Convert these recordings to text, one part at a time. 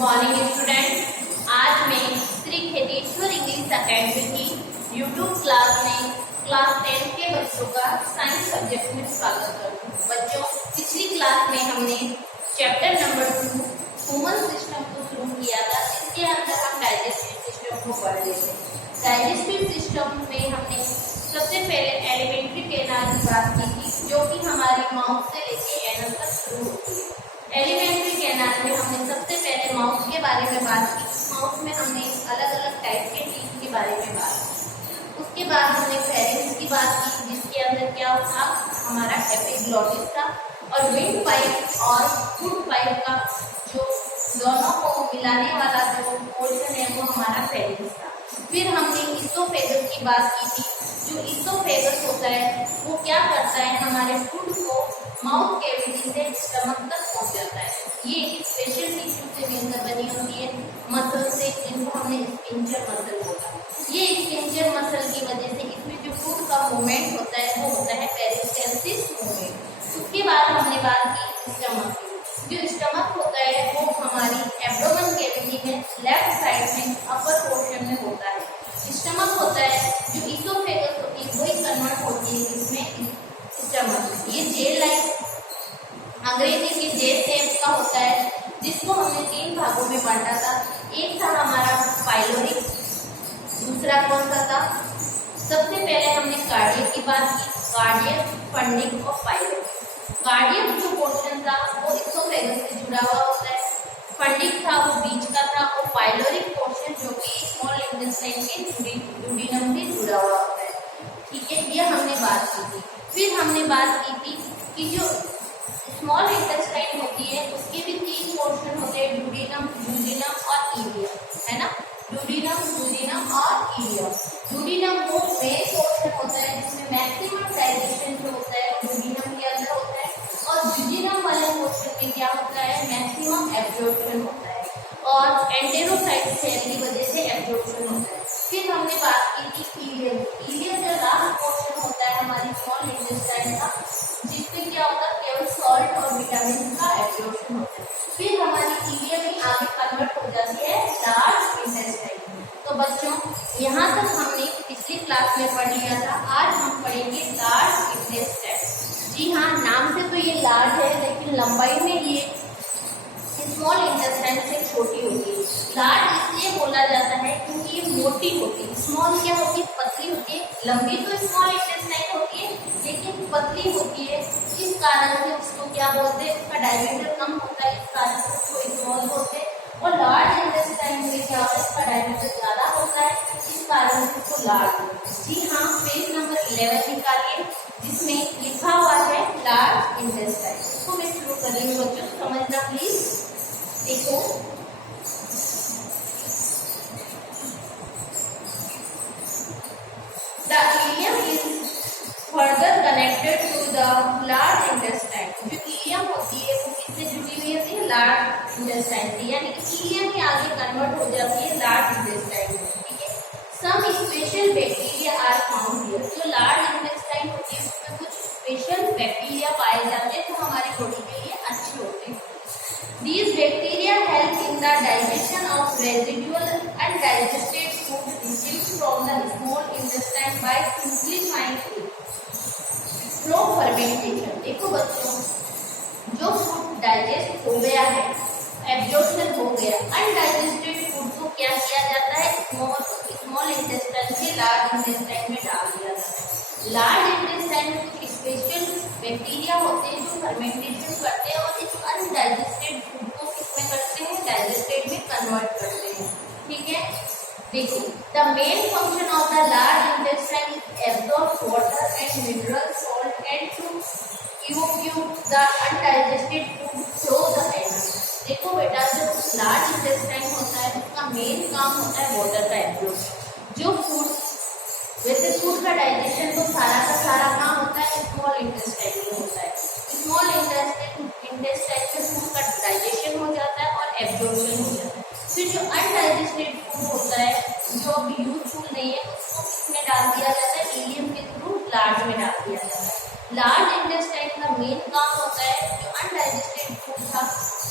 Morning student. आज मैं Shri Kheteshwar English academy की यूट्यूब क्लास में क्लास 10 के बच्चों का साइंस सब्जेक्ट में स्वागत करती हूँ। बच्चों, पिछली क्लास में हमने चैप्टर नंबर 2 ह्यूमन सिस्टम को शुरू किया था, जिसके अंदर हम डाइजेस्टिव सिस्टम को पढ़ रहे थे। डाइजेस्टिव सिस्टम में हमने सबसे पहले एलिमेंट्री कैनाल की बात की थी, जो कि हमारी माउथ से लेके एनल तक शुरू होती है। एलिमेंट्री कैनाल में हमने सबसे पहले माउथ के बारे में बात की। माउथ में हमने अलग अलग टाइप के टीथ के बारे में बात की। उसके बाद हमने फेरिंक्स की बात की, जिसके अंदर क्या था, हमारा एपिग्लॉटिस था, और विंड पाइप और फूड पाइप का जो दोनों को मिलाने वाला जो पोर्शन है वो हमारा फेरिंक्स था। फिर हमने ईसोफेगस की बात की थी। जो ईसोफेगस होता है वो क्या करता है, हमारे फूड को माउथ कैविटी से स्टमक तक पहुंच जाता है। ये एक स्पेशल टिश्यू से मिलकर बनी होती है, मसल से, जिनको हमने स्पिंचर मसल बोला। ये स्पिंचर मसल की वजह से इसमें जो फूड का मूवमेंट होता है वो होता है पेरिस्टेल्सिस मूवमेंट। उसके बाद हमने बात की स्टमक की। जो स्टमक होता है वो हमारी एब्डोमेन कैविटी में लेफ्ट साइड में अपर पोर्शन में होता है। स्टमक होता है, जो ईसोफेगस होती है वही कन्वर्ट होती है इसमें स्टमक। ये जेल लाइक अंग्रेजी के जेल शेप का होता है, जिसको हमने 3 भागों में बांटा था। एक था हमारा पाइलोरिक, दूसरा कौन सा था, सबसे पहले हमने कार्डियक की बात की, कार्डियक, फंडिक और पाइलोरिक। कार्डियक जो पोर्शन था वो ईसोफेगस से जुड़ा हुआ होता है, फंडिक था वो बीच का था, और पाइलोरिक पोर्शन जो कि स्मॉल इंटेस्टाइन के ड्यूडेनम से जुड़ा हुआ होता है। ठीक है, ये हमने बात की थी। फिर हमने बात की थी कि जो स्मॉल इंटेस्टाइन होती है उसके भी 3 पोर्शन होते हैं, ड्यूडेनम, ड्यूडेनम और इलियम, है ना। ड्यूडेनम, ड्यूडेनम और इलियम। ड्यूडेनम वो मेन पोर्शन होता है जिसमें मैक्सिमम डाइजेशन जो होता है ड्यूडेनम के अंदर होता है, और ड्यूडेनम वाले पोर्शन में क्या होता है, मैक्सिमम एब्जॉर्प्शन होता है, और एंटेरोसाइट सेल की वजह से एब्जॉर्प्शन होता है। फिर हमने बात की थी इलियम। इलियम जो लास्ट पोर्शन होता है हमारी स्मॉल इंटेस्टाइन का, जिसमें क्या होता है, केवल सॉल्ट और विटामिन का एब्जॉर्प्शन होता है। फिर हमारी इलियम ही आगे कन्वर्ट हो जाती है लार्ज इंटेस्टाइन में। तो बच्चों, यहाँ तक हमने पिछली क्लास में पढ़ लिया था। आज हम पढ़ेंगे लार्ज इंटेस्टाइन। जी हाँ, नाम से तो ये लार्ज है, लेकिन लंबाई में ये स्मॉल इंटेस्टाइन से छोटी होती है। लार्ज इसलिए बोला जाता है क्योंकि ये मोटी होती है। स्मॉल क्या होती है, पतली होती है। लंबी तो स्मॉल इंटेस्टाइन होती है, लेकिन पतली होती है। इस कारण से उसको क्या बोलते हैं, उसका डायमीटर कम होता है, इस कारण से उसको स्मॉल बोलते हैं। और लार्ज इंटेस्टाइन में क्या होता है, इसका डायमीटर ज्यादा होता है, इस कारण से उसको लार्ज बोलते हैं। जी हाँ, पेज नंबर 11 निकालिए, जिसमें लिखा हुआ है लार्ज इंटेस्टाइन। इसको मैं शुरू कर रही हूँ बच्चों, समझना प्लीज। देखो, the ileum is further connected to the large intestine। जो इलियम होती है वो किससे जुड़ी हुई होती है, लार्ज इंटेस्टाइन से, यानी इलियम ही आगे कन्वर्ट हो जाती है लार्ज इंटेस्टाइन में। ठीक है, some special bacteria are found here. जो लार्ज इंटेस्टाइन होती है उसमें कुछ स्पेशल बैक्टीरिया पाए जाते हैं जो हमारी बॉडी के लिए अच्छे होते हैं। These bacteria help in the digestion of residual undigested food received from the small intestine by simplifying it through fermentation। देखो बच्चों, जो फूड डाइजेस्ट हो गया है, एब्जॉर्प्शन हो गया, अनडाइजेस्टेड फूड को क्या किया जाता है, स्मॉल इंटेस्टाइन से लार्ज इंटेस्टाइन में डाल दिया जाता है। लार्ज इंटेस्टाइन में कुछ स्पेशल बैक्टीरिया होते हैं जो फर्मेंटेशन करते हैं और इस अनडाइजेस्टेड फूड को किसमें करते हैं, डाइजेस्टेड में कन्वर्ट करते हैं। ठीक है, देखो, the main function of the large intestine is absorb water and mineral salt and to evacuate the undigested food through the anal. देखो बेटा, जो लार्ज इंटेस्टाइन होता है उसका मेन काम होता है वाटर का एब्जॉर्प्शन। जो फूड, वैसे फूड का डाइजेशन तो सारा का सारा काम होता है स्मॉल इंटेस्टाइन में होता है। स्मॉल इंटेस्टाइन में फूड का डाइजेशन हो जाता है और एब्जॉर्प्शन हो जाता है। फिर जो अनडाइजेस्टेड फूड होता है, जो अब यूजफुल नहीं है, उसको किसमें डाल दिया जाता है, इलियम के थ्रू लार्ज में डाल दिया जाता है। लार्ज इंटेस्टाइन का मेन काम होता है जो अनडाइजेस्टेड फूड था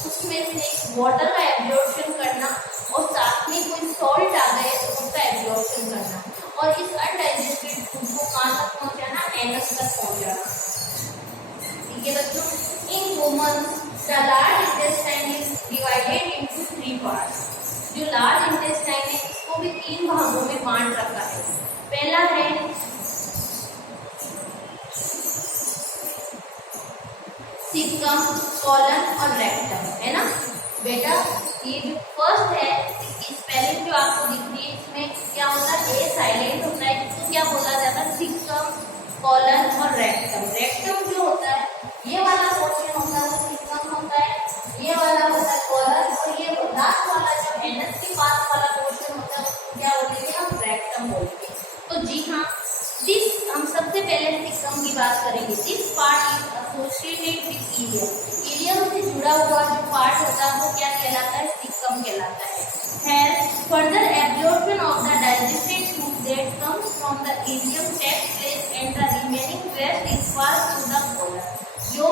उसमें से वाटर का एब्जॉर्प्शन करना और साथ में कोई सॉल्ट आ गए तो उसका एब्जॉर्प्शन करना, और इस अनडाइजेस्टेड फूड को कहाँ तक पहुंचाना, एनस तक पहुंचाना। ठीक है बच्चों, in humans the large intestine is divided into 3 parts. जो लार्ज इंटेस्टाइन है इसको भी 3 भागों में बांट रखा है। पहला है सीकम, कॉलन और रेक्टम, है ना बेटा। ये जो फर्स्ट है इसकी स्पेलिंग जो आपको दिख रही है, इसमें क्या होता है, ए साइलेंट होता है, इसको क्या बोला जाता है, सीकम, कॉलन और रेक्टम। रेक्टम जो होता है ये वाला पोर्शन होता है वो सीकम होता है, ये वाला होता है कॉलन, और ये लास्ट वाला जो एनस के पास वाला पोर्शन होता है उसको क्या बोलेंगे हम, रेक्टम बोलेंगे। तो जी हाँ, दिस हम सबसे पहले सीकम की बात करेंगे। This part is associated with ileum. Ileum से जुड़ा हुआ जो पार्ट होता है वो क्या कहलाता है, सीकम कहलाता है। Further absorption of the digested food that comes from the ileum takes place and the remaining waste is pass to the colon. जो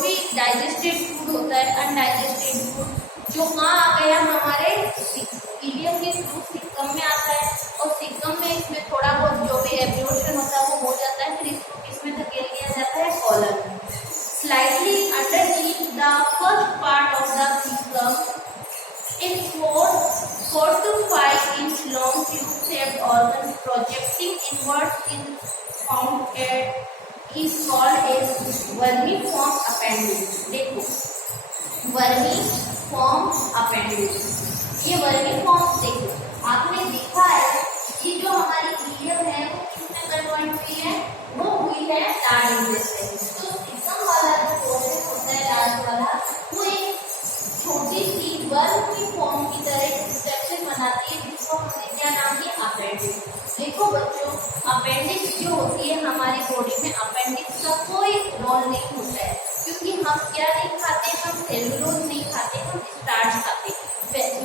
भी डाइजेस्टेड फूड होता है, अनडाइजेस्टेड फूड जो कहाँ आ गया, हमारे इलियम के थ्रू सीकम में आता है, और सीकम में इसमें थोड़ा बहुत जो भी एब्जॉर्प्शन होता है वो हो जाता है, फिर इसको किसमें धकेल दिया जाता है, कॉलन में। Slightly underneath the first part of the caecum is 4 to 5 inch long tube-shaped organ projecting inwards is found at is called as vermiform appendage। देखो वर्मीफॉर्म अपेंडिज, ये वर्मीफॉर्म देखो आपने देखा है, ये जो हमारी इलियम है वो किसमें कन्वर्ट हुई है, वो हुई है लार्ज इंटेस्टाइन। तो सीकम वाला जो पोर्शन होता है लार्ज वाला, वो एक छोटी सी वर्म की फॉर्म की तरह स्ट्रक्चर बनाती है, जिसको हमने क्या नाम दिया, अपेंडिक्स। देखो बच्चों, अपेंडिक्स जो होती है हमारी बॉडी में, अपेंडिक्स का कोई रोल नहीं होता है, क्योंकि हम क्या नहीं खाते, हम सेलुलोज नहीं खाते, हम स्टार्च खाते।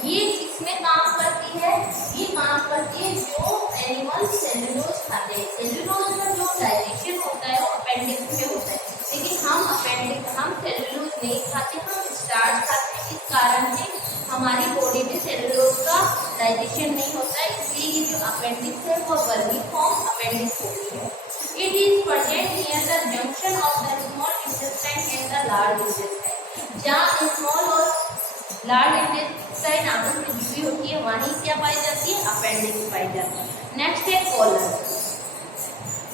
ये किसमें काम करती है, ये काम करती है जो एनिमल सेलुलोज खाते हैं। सेलुलोज का जो डाइजेशन होता है वो अपेंडिक्स में होता है, लेकिन हम सेलुलोज नहीं खाते, हम स्टार्च खाते हैं। इस कारण से हमारी बॉडी में सेलुलोज का डाइजेशन नहीं होता है, इसलिए ये जो अपेंडिक्स है वो वर्मीफॉर्म अपेंडिक्स होती है। It is present near the junction of the small intestine and the large intestine. जहाँ स्मॉल और लार्ज इंटेस्टाइन आपस में जुड़ी होती है वहीं क्या पाई जाती है, अपेंडिक्स पाई जाती है। नेक्स्ट है colon,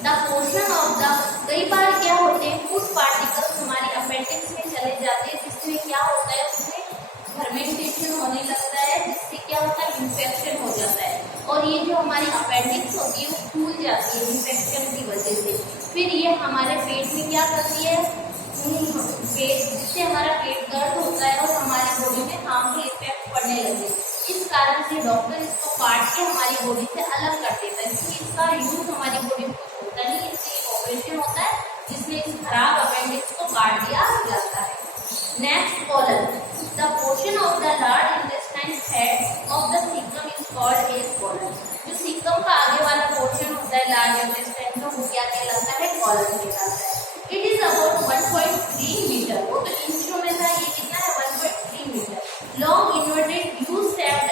the portion of the, कई बार क्या होते हैं फूड पार्टिकल्स हमारी अपेंडिक्स में चले जाते हैं, जिसमें क्या होता है, उसमें फर्मेंटेशन होने लगता है, जिससे क्या होता है, इन्फेक्शन हो जाता है, और ये जो हमारी अपेंडिक्स होती है वो फूल जाती है इन्फेक्शन की वजह से। फिर ये हमारे पेट में क्या करती है, पेट, जिससे हमारा पेट दर्द होता है और हमारी बॉडी में हार्मफुल इफेक्ट पड़ने लगे। इस कारण से डॉक्टर इसको काट के हमारी बॉडी से अलग कर देता है, क्योंकि इसका यूज हमारी बॉडी में कुछ होता नहीं, इसलिए ऑपरेशन होता है जिसमें इस खराब अपेंडिक्स को काट दिया जाता है। Next colon, the portion of the large intestine head of the caecum is called as colon. जो सीकम का आगे वाला पोर्शन होता है लार्ज इंटेस्टाइन का, वो क्या कहलाता है, कॉलन कहलाता है। इट इज अबाउट 1.3 मीटर, वो तो इंचों में था, ये कितना है, 1.3 metre long, inverted U shaped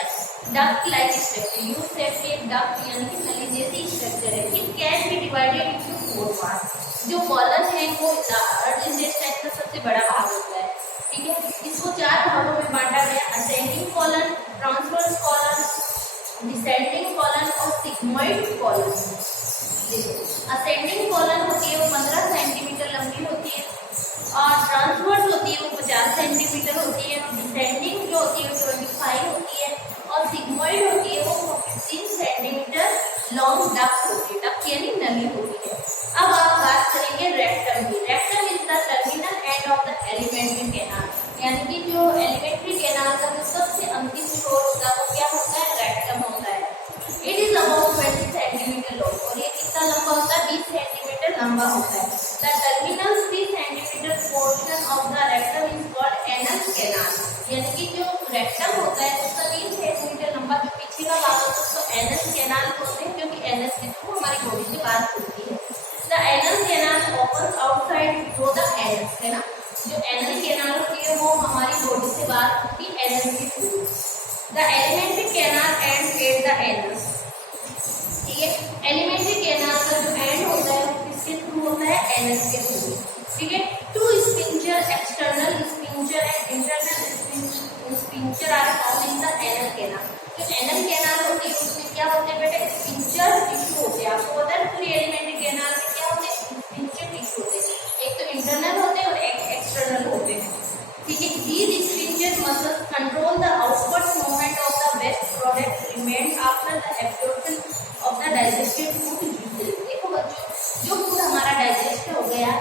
duct like structure. U shape के डक यानी कि नली जैसी स्ट्रक्चर है। It can be divided into 4 parts. जो कॉलन है वो लार्ज इंटेस्टाइन का सबसे बड़ा भाग होता है, ठीक है। इसको 4 भागों में बांटा गया, ascending colon, transverse colon, descending colon और सिग्मोइड कॉलन। असेंडिंग कॉलन होती है वो 15 सेंटीमीटर लंबी होती है, और ट्रांसवर्स होती है वो 50 सेंटीमीटर होती है, डिसेंडिंग जो होती है वो 25 होती है, और सिग्मोइड होती है वो 15 सेंटीमीटर लॉन्ग डक्ट होती है। डक्ट यानी नली होती है। अब आप बात करेंगे रेक्टम की। Rectum is the terminal end of the alimentary canal, यानी कि जो एलिमेंट्री कैनाल का जो सबसे अंतिम छोर होता है वो क्या होता है, रेक्टम होता है। It is about 20 centimetre long, और ये कितना लंबा होता है, 20 सेंटीमीटर लंबा होता है। The terminal 3 centimetre portion of the rectum is called anus canal, यानी कि जो रेक्टम होता है उसका 3 सेंटीमीटर लंबा जो पीछे का भाग होता है उसको एनस कैनाल बोलते हैं, क्योंकि एनस के थ्रू हमारी बॉडी से बात होती है। The anal canal opens outside through the anus, है ना। जो एनल कैनाल होती है होंगे वो हमारी बॉडी से बाहर होगी एनस के through. The alimentary canal and at the anus, ठीक है। एलिमेंट्री कैनाल का जो एंड होता है वो किसके थ्रू होता है, एनस के थ्रू, ठीक है। Two sphincter, external sphincter and internal sphincter are found in the anal canal. जो एनल कैनाल होती है उसमें क्या होते हैं बेटा, स्पिंचर टिश्यू होते हैं। आपको पता है पूरी एलिमेंट्री कैनाल में क्या होते हैं, स्पिंचर टिश्यू होते हैं। एक तो इंटरनल होते हैं और एक एक्सटर्नल होते हैं, ठीक है। These sphincter muscles control the outward movement of the waste product remain after the absorption of the digested food. देखो बच्चों, जो फूड हमारा डाइजेस्ट हो गया,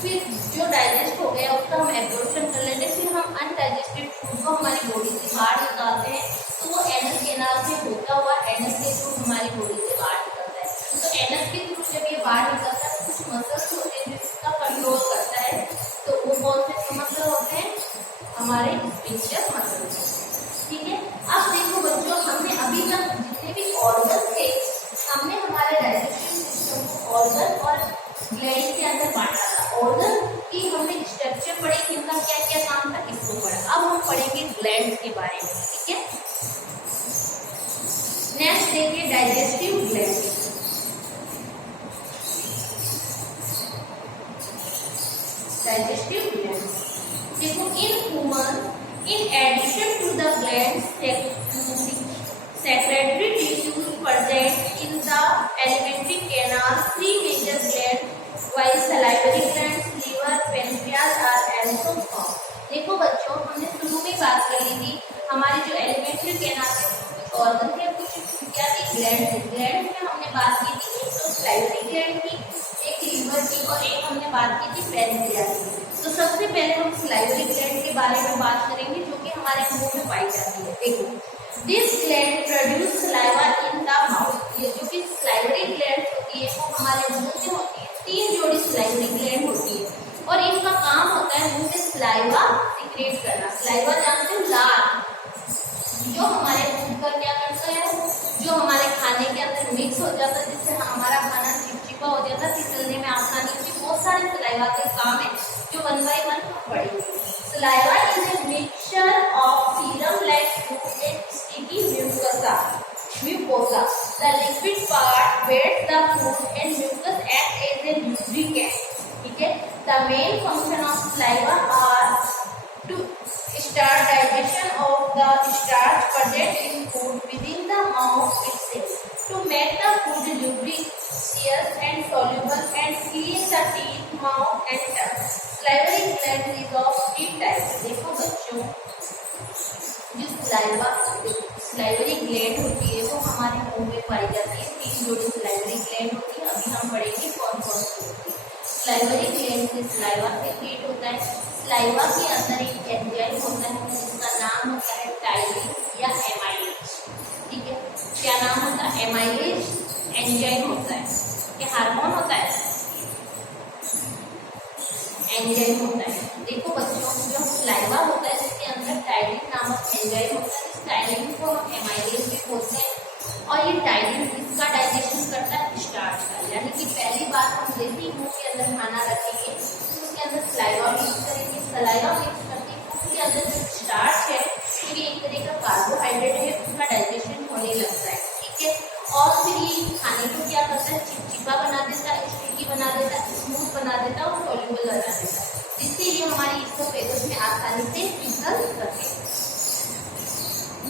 फिर जो डाइजेस्ट हो गया उसका हम एब्जॉर्प्शन कर लेते हैं, फिर हम अनडाइजेस्टेड फूड को हमारी बॉडी से बाहर निकालते हैं, तो वो एनस कैनाल से होता हुआ एनस के थ्रू हमारी बॉडी से बाहर निकलता है। तो एनस के थ्रू जब ये बाहर निकलता है कुछ मसल्स होते हैं जिसका कंट्रोल करता है, तो वो कौन से मसल होते हैं, हमारे स्पिंचर मसल, ठीक है। अब देखो बच्चों, हमने अभी तक जितने भी ऑर्गन थे हमने हमारे डाइजेस्टिव सिस्टम को ऑर्गन और ग्लैंड के अंदर बांटा था। ऑर्गन की हमने स्ट्रक्चर पढ़ी कि उनका क्या क्या काम था, इसको पढ़ा। अब हम पढ़ेंगे ग्लैंड के बारे में, ठीक है। नेक्स्ट देखिए डाइजेस्टिव ग्लैंड। डाइजेस्टिव ग्लैंड देखो, in human in addition to the gland secretory tissues present in the alimentary canal, three major glands while salivary glands, liver, pancreas are also found। देखो बच्चों, हमने शुरू में बात कर ली थी हमारे जो एलिमेंट्री कैनाल के ऑर्गन थे, कुछ क्या थी, ग्लैंड थे। ग्लैंड में हमने बात की थी एक तो salivary gland की, एक लिवर की और एक हमने बात की थी पैनक्रियास की। तो सबसे पहले हम salivary gland के बारे में बात करेंगे जो कि हमारे मुंह में पाई जाती है। देखो, this gland produce saliva in the mouth. ये जो कि सलाइवरी ग्लैंड होती है वो हमारे मुंह में होती है। 3 जोड़ी सलाइवरी ग्लैंड होती है और इनका काम होता है मुंह से सलाइवा सिक्रेट करना। सलाइवा जानते हो, लार, जो हमारे फूड का क्या करता है, जो हमारे खाने के अंदर मिक्स हो जाता है जिससे हमारा खाना चिपचिपा हो जाता है, फिसलने में आसानी होती है। बहुत सारे सलाइवा के काम है जो 1 बाय 1 हम पढ़ेंगे। Saliva is a mixture of serum-like fluid and sticky mucosa. The liquid part wets the food and mucus acts as a lubricant. ठीक है। The main function of saliva are to start digestion of the starch present in food within the mouth itself, to make the food lubricious and soluble, and clean the teeth, mouth and tongue. Salivary gland is of 3 types। देखो बच्चों, जो salivary gland होती है वो हमारे मुंह में पाई जाती है। 3 जोड़ी सलाइवरी ग्लैंड होती है। अभी हम पढ़ेंगे कौन कौन सी होती है। सलाइवरी ग्लैंड से सलाइवा सिक्रेट होता है। सलाइवा के अंदर एक एंजाइम होता है जिसका नाम होता है टाइलिन या एमाइलेज, ठीक है। क्या नाम होता है, एमाइलेज एंजाइम होता है। क्या हार्मोन होता है, एंजाइम होता है। देखो बच्चों, जो सलाइवा होता है जिसके अंदर टाइलिन नामक एंजाइम होता है, इस टाइलिन को हम एमाइलेज भी बोलते हैं। और ये टाइलिन इसका डाइजेशन करता है स्टार्च का, यानी कि पहली बार हम जैसे ही मुंह के अंदर खाना रखेंगे तो उसके अंदर सलाइवा मिक्स करेंगे। सलाइवा मिक्स करके उसके अंदर जो स्टार्च है फिर एक तरह का कार्बोहाइड्रेट है, उसका डाइजेशन होने लगता है, ठीक है। और फिर ये खाने को क्या करता है, चिपचिपा बना देता है, स्टिकी बना देता है, स्मूथ बना देता है और सॉल्युबल बना देता है, जिससे ये हमारी इसोफेगस में आसानी से फिसल सके।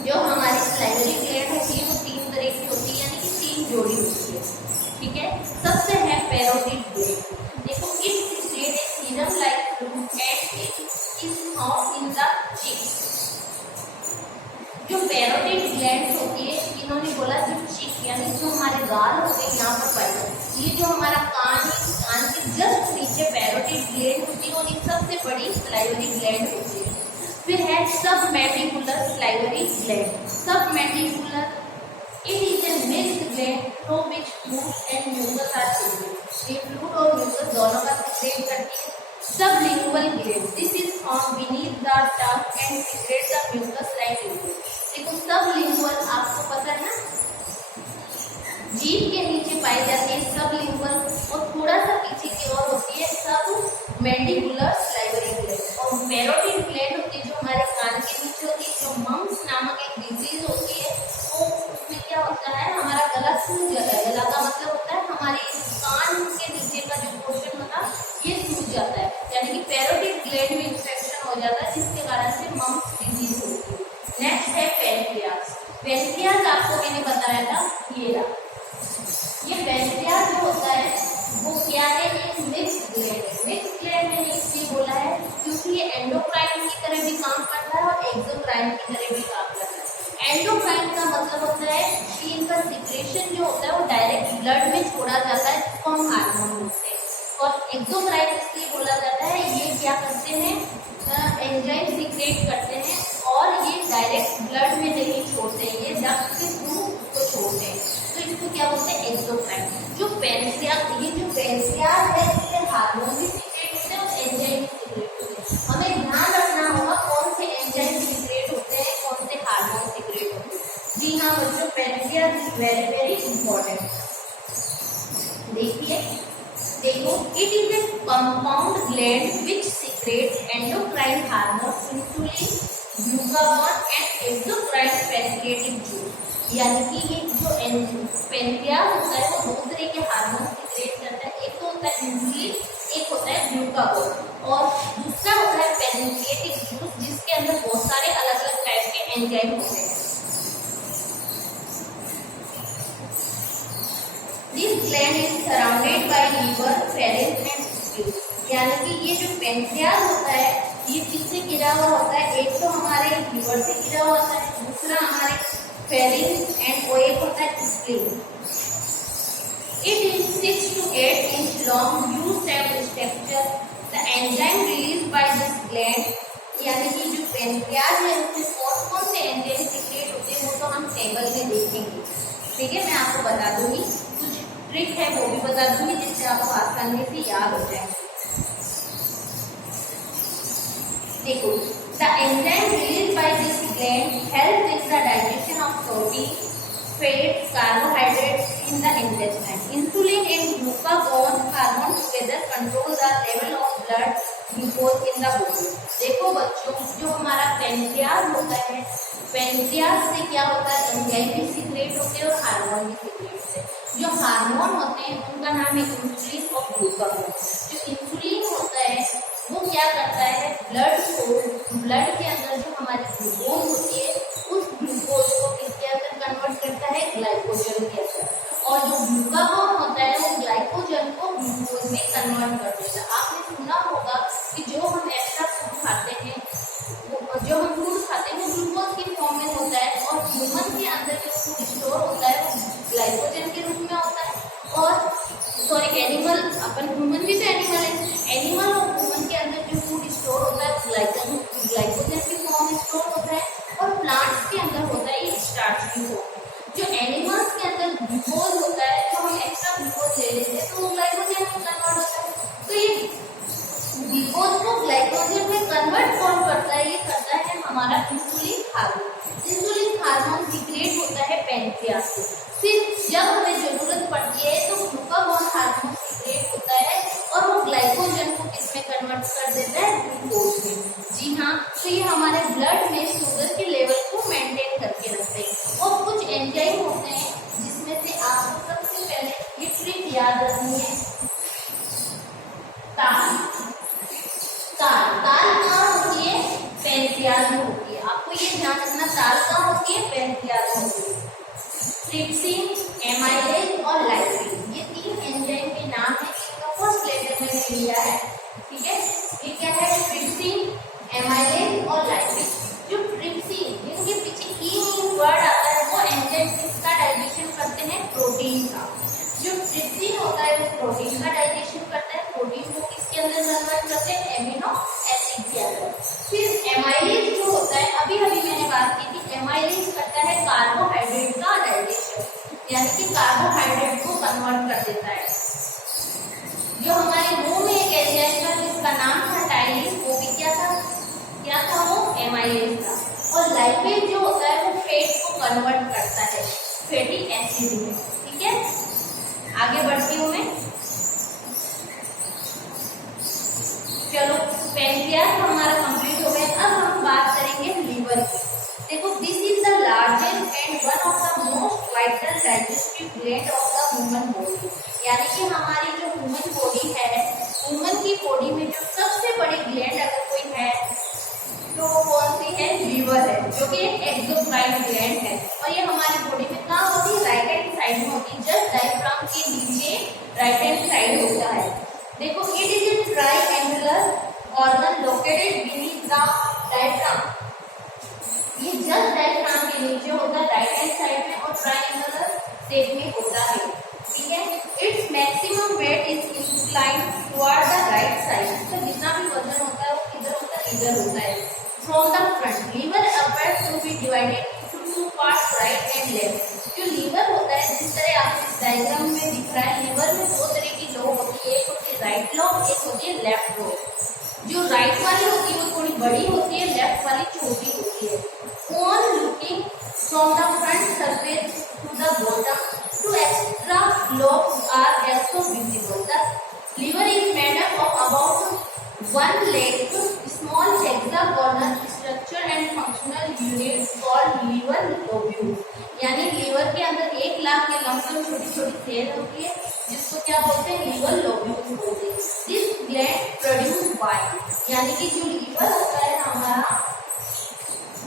जो हमारी सलाइवरी ग्लैंड होती है वो 3 तरह की होती है, यानी कि 3 जोड़ी होती है, ठीक है। सबसे है पैरोटिड ग्लैंड। देखो, it secret A serum like fluid and it is found in the cheeks. जो पैरोटिड ग्लैंड होती है, इन्होंने बोला जो चीक यानी जो हमारे गाल होते हैं यहाँ पर पाई जाती है। ये जो हमारा कान है, कान के जस्ट नीचे पैरोटिड ग्लैंड होती है और ये सबसे बड़ी सलाइवरी ग्लैंड होती है। फिर है submandibular salivary gland. Submandibular, it is a mixed gland through which fluid and mucus are secreted. ये फ्लूइड और म्यूकस दोनों का सीक्रेट करती है। Sublingual gland, this is found beneath the tongue and secrete the mucus like liquid. देखो, sublingual आपको पता है ना, जीभ के नीचे पाई जाती है सबलिंगुअल, और थोड़ा सा पीछे की ओर होती है सब मैंडिबुलर सलाइवरी ग्लैंड। और पैरोटिड ग्लैंड होती क्या है, एक मिक्स ग्लैंड है। मिक्स ग्लैंड मैंने इसलिए बोला है क्योंकि ये एंडोक्राइन की तरह भी काम करता है और एक्सोक्राइन की तरह भी काम करता है। एंडोक्राइन का मतलब होता है कि इनका सिक्रेशन जो होता है वो डायरेक्ट ब्लड में छोड़ा जाता है, जिसको हम हार्मोन बोलते हैं। और एक्सोक्राइन इसलिए बोला जाता है, ये क्या करते हैं, एंजाइम सीक्रेट करते हैं और ये डायरेक्ट ब्लड में नहीं छोड़ते, ये डक्ट के थ्रू उसको छोड़ते हैं, तो इसको क्या बोलते हैं, एक्सोक्राइन। जो पैंक्रियास, ये जो पैंक्रियास है इससे हार्मोन भी सीक्रेट होते हैं और एंजाइम भी सीक्रेट होते हैं। हमें ध्यान रखना होगा कौन से एंजाइम सीक्रेट होते हैं, कौन से हार्मोन सीक्रेट होते हैं। जी हाँ बच्चों, pancreas is very very important. देखिए, देखो, it is A compound gland which secret endocrine hormone insulin, glucagon and exocrine pancreatic juice. यानी कि ये जो पैंक्रियास होता है वो दो तरह के हार्मोन सीक्रेट करता है, एक तो होता है इंसुलिन, एक होता है ग्लूकागॉन और दूसरा होता है पैंक्रियाटिक जूस, जिसके अंदर बहुत सारे अलग अलग टाइप के एंजाइम होते हैं। This gland is surrounded by liver, pharynx and spleen। यानी कि ये जो पैंक्रियास होता है ये किससे घिरा हुआ होता है, एक तो हमारे लीवर से घिरा हुआ होता है, दूसरा हमारे फेरिंक्स एंड वो एक होता है spleen. It is 6 to 8 inch long, U-shaped structure. The enzyme released by this gland, यानी कि जो पैंक्रियास है उसमें कौन कौन से एंजाइम सीक्रेट होते हैं वो तो हम टेबल में देखेंगे। ठीक है, मैं आपको बता दूंगी, कुछ ट्रिक है वो भी बता दूंगी जिससे आपको आसानी से याद हो जाए। देखो, the enzyme release by this gland help in the digestion of protein, fat, carbohydrates in the intestine. Insulin and glucagon hormone together control the level of blood glucose in the body. देखो बच्चों, जो हमारा pancreas होता है, pancreas से क्या होता है, एंजाइम भी सीक्रेट होते हैं और हार्मोन भी सीक्रेट होते हैं। जो हार्मोन होते हैं उनका नाम है इंसुलिन और ग्लूकागॉन। जो इंसुलिन होता है वो क्या करता है, ब्लड के अंदर जो हमारी ग्लूकोज होती है उस ग्लूकोज को किसके अंदर कन्वर्ट करता है, ग्लाइकोजन के अंदर। और जो ग्लूकागॉन होता है वो ग्लाइकोजन को ग्लूकोज में कन्वर्ट कर देता है। आपने सुना होगा कि जो हम एक्स्ट्रा फूड खाते हैं, जो हम फूड खाते हैं वो ग्लूकोज के फॉर्म में होता है और ह्यूमन के अंदर जो फूड स्टोर होता है वो ग्लाइकोजन के रूप में होता है। और सॉरी, एनिमल, अपन ह्यूमन भी तो एनिमल है, एनिमल और ह्यूमन के अंदर जो फूड स्टोर होता है ग्लाइकोजन के फॉर्म में स्टोर होता है और प्लांट्स के अंदर होता है ये स्टार्च की फॉर्म में। जो एनिमल्स के अंदर ग्लूकोज होता है, तो हम एक्स्ट्रा ग्लूकोज ले लेते हैं तो वो ग्लाइकोजन में कन्वर्ट होता है। तो ये ग्लूकोज को ग्लाइकोजन में कन्वर्ट कौन करता है, ये करता है हमारा insulin hormone. Insulin hormone secrete होता है पैंक्रियास से। फिर जब हमें जरूरत पड़ती है तो ग्लूकागॉन हार्मोन सीक्रेट होता है और वो ग्लाइकोजन को किसमें कन्वर्ट कर देता है, ग्लूकोज में। जी हाँ, तो ये हमारे ब्लड में शुगर के लेवल को मेंटेन करके रखते हैं। और कुछ एंजाइम होते हैं जिसमें से आपको सबसे पहले ये ट्रिक याद रखनी है, ताल। ताल कहाँ होती है, पैंक्रियास में होती है। आपको ये ध्यान रखना, ताल कहाँ होती है, पैंक्रियास में होती है। ट्रिप्सिन, एमाइलेज और लाइसिन, ये तीन एंजाइम के नाम है। इनका फर्स्ट लेटर मैंने लिया है, ठीक है। ये क्या है, ट्रिप्सिन, एमाइलेज और लाइसिन। जो ट्रिप्सिन, इनके पीछे ई वर्ड आता है, वो एंजाइम किसका डाइजेशन करते हैं, प्रोटीन का। जो ट्रिप्सिन होता है वो प्रोटीन का डाइजेशन करता है, प्रोटीन को किसके अंदर कन्वर्ट करते हैं, एमिनो एसिड के अंदर। फिर एमाइलेज जो होता है, अभी मैंने बात की थी, एमाइलेज करता है कार्बोहाइड्रेट का डाइजेशन, यानी कि कार्बोहाइड्रेट को कन्वर्ट कर देता है। जो हमारे मुंह में एक एंजाइम था जिसका नाम था टाइलिन, वो भी क्या था वो एमाइलेज था। और लाइपेज जो होता है वो फैट को कन्वर्ट करता है फैटी एसिड में, ठीक है। आगे बढ़ती हूँ मैं, चलो पैंक्रियास हमारा कंप्लीट हो गया। अब हम बात करेंगे लीवर की। देखो, this is the largest and one of the most vital digestive gland of the human body. यानी कि हमारी जो ह्यूमन बॉडी है, ह्यूमन की बॉडी में जो सबसे बड़ी ग्लैंड अगर कोई है तो वो कौन सी है, लीवर है, जो कि एक एक्सोक्राइन ग्लैंड है। और ये हमारी बॉडी में कहाँ होती है, राइट हैंड साइड में होती है, जस्ट डायफ्राम के नीचे राइट हैंड साइड होता है। देखो it is A triangular organ located beneath the diaphragm. ये जस्ट डायफ्राम के नीचे होता है राइट हैंड साइड में और ट्राइएंगुलर शेप में होता है, ठीक है। Its maximum weight is inclined toward the right side. तो जितना भी वजन होता है वो किधर होता है, इधर होता है। From the front liver appears to be divided into two parts, right and left. जो लीवर होता है, जिस तरह आपको इस डायग्राम में दिख रहा है, लीवर में दो तरह की लोब होती है, एक होती है राइट लोब, एक होती है लेफ्ट लोब। जो राइट वाली होती है वो थोड़ी बड़ी होती है, लेफ्ट वाली छोटी होती है। On looking from the front surface to the bottom, two extra lobes are also visible. The liver is made up of about 1 lakh small hexagonal structure and functional units called liver lobules. यानी liver के अंदर 1 लाख के lump sum छोटी छोटी cell होती है, जिसको क्या बोलते हैं, लीवर लोब्यूल्स बोलते हैं। दिस ग्लैंड प्रोड्यूस बाइल, यानी कि जो लीवर होता है हमारा,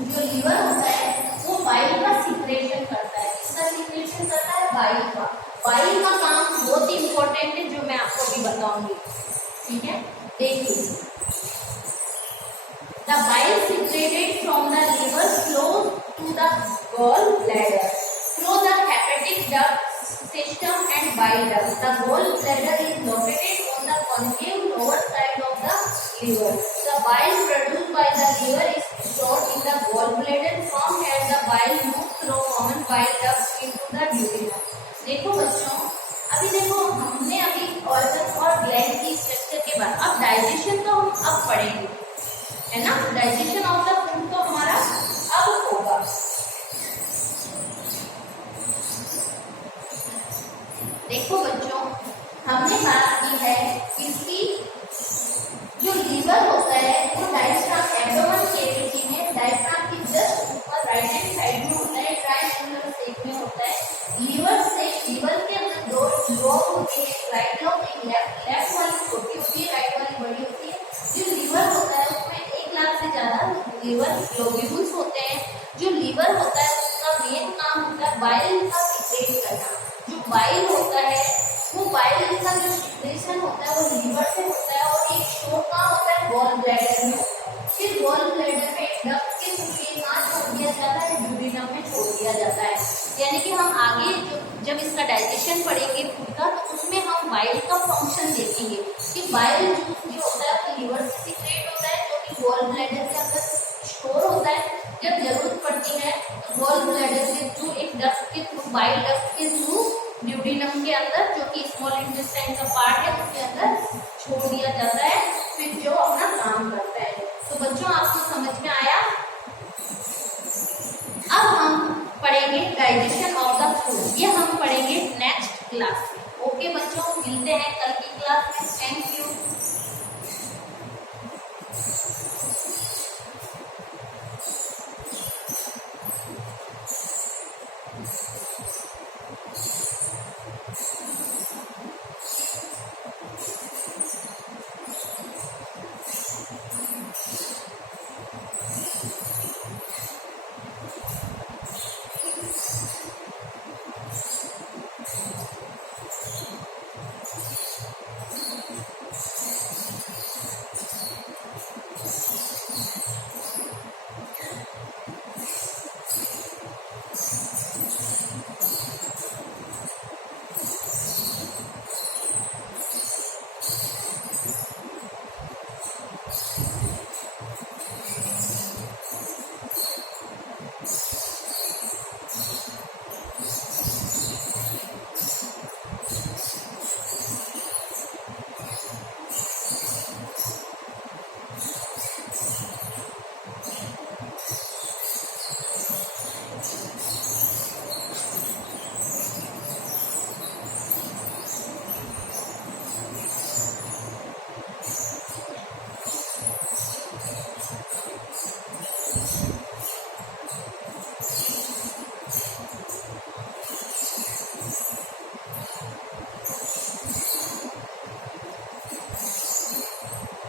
जो लीवर होता है वो बाइल का सीक्रेशन करता है। किसका सीक्रेशन करता है, बाइल का। बाइल का काम बहुत ही इंपॉर्टेंट है, जो मैं आपको अभी बताऊंगी, ठीक है। देखिए, the bile secreted from the liver flows to the gall bladder through the hepatic duct system and bile duct. The gall bladder is located on the concave lower side of the liver. The bile produced by the liver is stored in the gallbladder. From here the bile moves through common bile ducts into the duodenum. देखो बच्चों, अभी देखो हमने अभी organ और gland की structure के बाद अब डाइजेशन तो हम अब पढ़ेंगे, है ना। डाइजेशन ऑफ द फूड तो हमारा अब होगा। देखो बच्चों, हमने बात की है इसकी, जो लीवर होता है वो डायफ्राम एब्डोमेन कैविटी में, डायफ्राम की जस्ट ऊपर राइट हैंड साइड में होता है, ट्रायंगुलर शेप में होता है। लीवर के अंदर 2 लोब होते हैं, राइट लोब, एक लेफ्ट। लेफ्ट वाली छोटी होती है, राइट वाली बड़ी होती है। जो लीवर होता है उसमें 1 लाख से ज्यादा लीवर लोब्यूल्स होते हैं। जो लीवर होता है उसका मेन काम होता है बाइल का सीक्रेट करना। जो बाइल होता है वो बाइल का जो सीक्रेशन होता है वो लीवर से होता है और एक शोर का होता है गॉल ब्लैडर में। फिर गॉल ब्लैडर में डक्ट के थ्रू कहाँ छोड़ दिया जाता है, ड्यूडेनम में छोड़ दिया जाता है। यानी कि हम आगे जब इसका डाइजेशन पढ़ेंगे फूड का, तो उसमें हम बाइल का फंक्शन देखेंगे कि बाइल जूस जो होता है वो लीवर से सीक्रेट होता है, जो कि गॉल ब्लैडर के अंदर स्टोर होता है। जब जरूरत पड़ती है तो गॉल ब्लैडर के थ्रू एक डक्ट के थ्रू, बाइल डक्ट के थ्रू ड्यूडेनम के अंदर, जो कि स्मॉल इंटेस्टाइन का पार्ट है, उसके अंदर छोड़ दिया जाता है, फिर जो अपना काम करता है। तो बच्चों आपको समझ में आया। अब हम पढ़ेंगे डाइजेशन ऑफ द फूड, ये हम पढ़ेंगे नेक्स्ट क्लास में। ओके बच्चों, मिलते हैं कल की क्लास में। Thank you.